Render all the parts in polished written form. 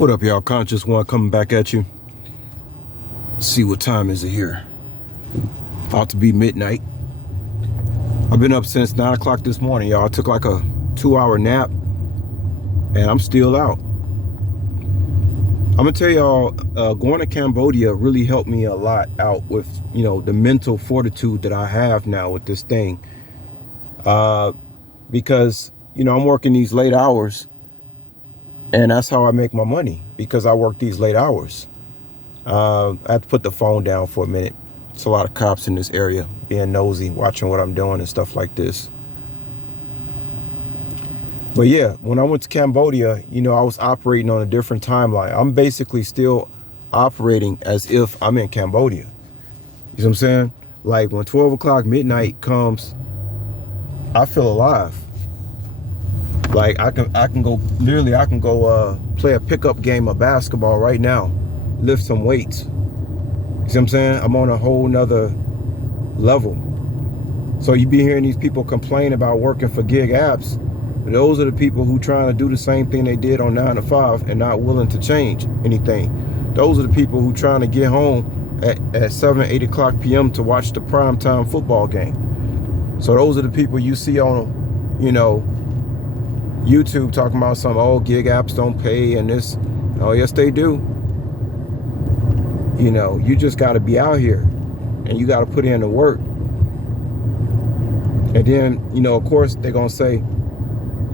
What up, y'all? Conscious One coming back at you. Let's see, what time is it here? About to be midnight. I've been up since 9 o'clock this morning, y'all. I took like a 2-hour nap and I'm still out. I'm gonna tell y'all, going to Cambodia really helped me a lot out with, the mental fortitude that I have now with this thing. Because, I'm working these late hours. And that's how I make my money, because I work these late hours. I have to put the phone down for a minute. It's a lot of cops in this area being nosy, watching what I'm doing and stuff like this. But yeah, when I went to Cambodia, I was operating on a different timeline. I'm basically still operating as if I'm in Cambodia. You know what I'm saying? Like when 12 o'clock midnight comes, I feel alive. Like I can go play a pickup game of basketball right now, lift some weights. You see what I'm saying? I'm on a whole nother level. So you be hearing these people complain about working for gig apps. Those are the people who trying to do the same thing they did on 9 to 5 and not willing to change anything. Those are the people who trying to get home at 7, 8 o'clock p.m. to watch the primetime football game. So those are the people you see on, YouTube talking about gig apps don't pay and this. Oh, yes, they do. You just got to be out here and you got to put in the work. And then, of course, they're going to say,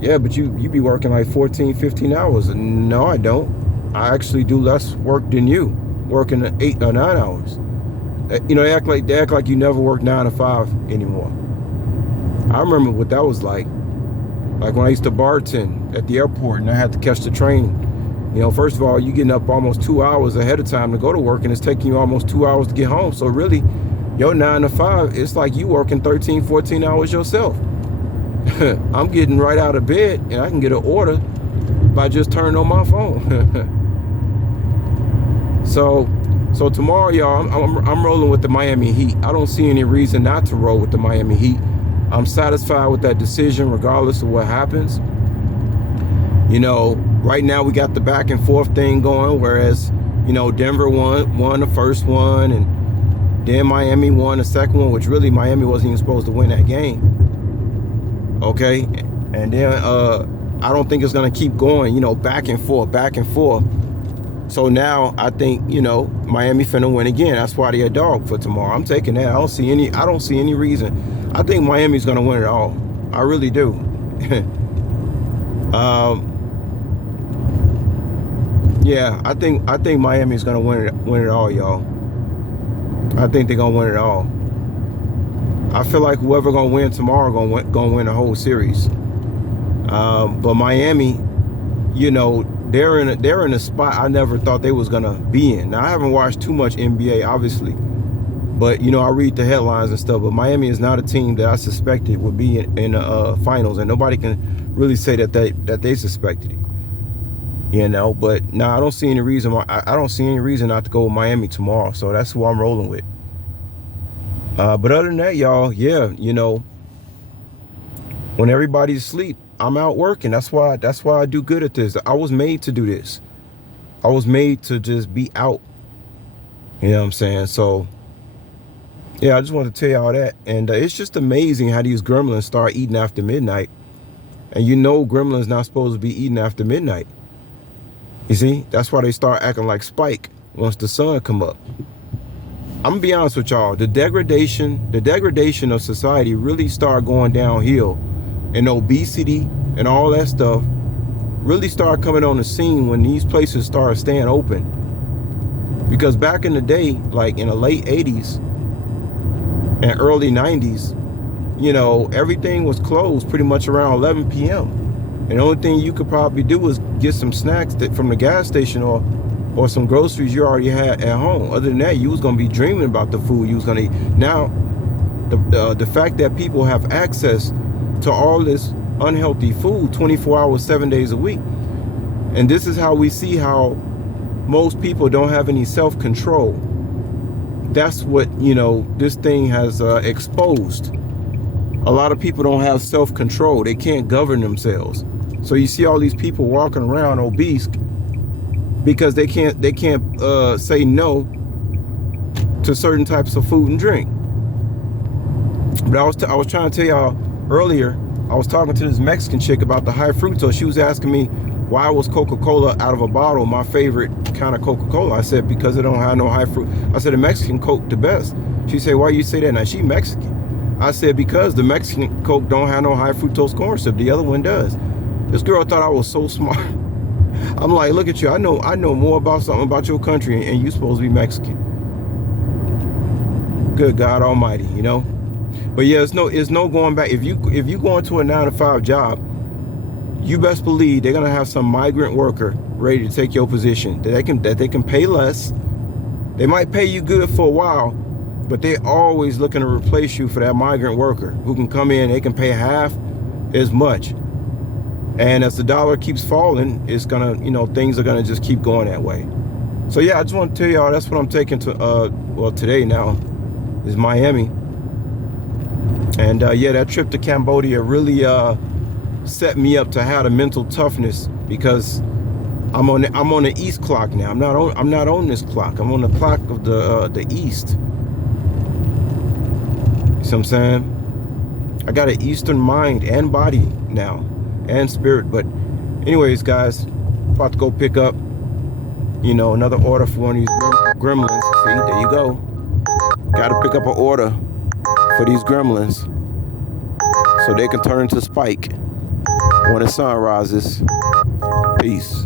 yeah, but you be working like 14, 15 hours. No, I don't. I actually do less work than you, working 8 or 9 hours. They act like you never work 9 to 5 anymore. I remember what that was like. Like when I used to bartend at the airport and I had to catch the train. First of all, you getting up almost 2 hours ahead of time to go to work, and it's taking you almost 2 hours to get home. So really, your 9 to 5, it's like you working 13, 14 hours yourself. I'm getting right out of bed and I can get an order by just turning on my phone. So tomorrow, y'all, I'm rolling with the Miami Heat. I don't see any reason not to roll with the Miami Heat. I'm satisfied with that decision regardless of what happens. Right now we got the back and forth thing going, whereas, Denver won the first one, and then Miami won the second one, which really Miami wasn't even supposed to win that game. Okay? And then I don't think it's going to keep going, back and forth. So now I think, Miami finna win again. That's why they're a dog for tomorrow. I'm taking that. I don't see any reason. I think Miami's gonna win it all. I really do. Yeah, I think Miami's gonna win it all, y'all. I think they're gonna win it all. I feel like whoever gonna win tomorrow gonna win the whole series. But Miami, they're in a spot I never thought they was gonna be in. Now I haven't watched too much NBA, obviously, but I read the headlines and stuff. But Miami is not a team that I suspected would be in the finals, and nobody can really say that they suspected it. But now I don't see any reason. I don't see any reason not to go with Miami tomorrow. So that's who I'm rolling with. But other than that, y'all, yeah, when everybody's asleep, I'm out working. That's why I do good at this. I was made to do this. I was made to just be out. You know what I'm saying? So yeah, I just wanted to tell y'all that. And it's just amazing how these gremlins start eating after midnight. And gremlins not supposed to be eating after midnight. You see? That's why they start acting like Spike once the sun come up. I'm gonna be honest with y'all. The degradation of society really start going downhill. And obesity and all that stuff really start coming on the scene when these places start staying open. Because back in the day, like in the late 80s and early 90s, everything was closed pretty much around 11 p.m. And the only thing you could probably do was get some snacks from the gas station or some groceries you already had at home. Other than that, you was gonna be dreaming about the food you was gonna eat. Now, the fact that people have access to all this unhealthy food 24 hours, 7 days a week. And this is how we see how most people don't have any self-control. That's what, this thing has exposed. A lot of people don't have self-control. They can't govern themselves. So you see all these people walking around obese because they can't say no to certain types of food and drink. But I was trying to tell y'all earlier, I was talking to this Mexican chick about the high fructose. She was asking me why was Coca-Cola out of a bottle my favorite kind of Coca-Cola. I said, because it don't have no high fruit. I said, the Mexican Coke the best. She said, why you say that? Now, she Mexican. I said, because the Mexican Coke don't have no high fructose corn syrup. The other one does. This girl thought I was so smart. I'm like, look at you. I know more about something about your country, and you supposed to be Mexican. Good God Almighty, you know. But yeah, it's no going back. If you go into a 9-to-5 job, you best believe they're gonna have some migrant worker ready to take your position. That they can pay less. They might pay you good for a while, but they're always looking to replace you for that migrant worker who can come in. They can pay half as much. And as the dollar keeps falling, it's gonna, you know, things are gonna just keep going that way. So yeah, I just want to tell y'all that's what I'm taking to well, today now is Miami. And yeah, that trip to Cambodia really set me up to have the mental toughness, because I'm on the east clock now. I'm not on this clock. I'm on the clock of the east. You see what I'm saying? I got an eastern mind and body now, and spirit. But anyways, guys, about to go pick up, you know, another order for one of these gremlins. See, there you go. Got to pick up an order for these gremlins so they can turn into Spike when the sun rises. Peace.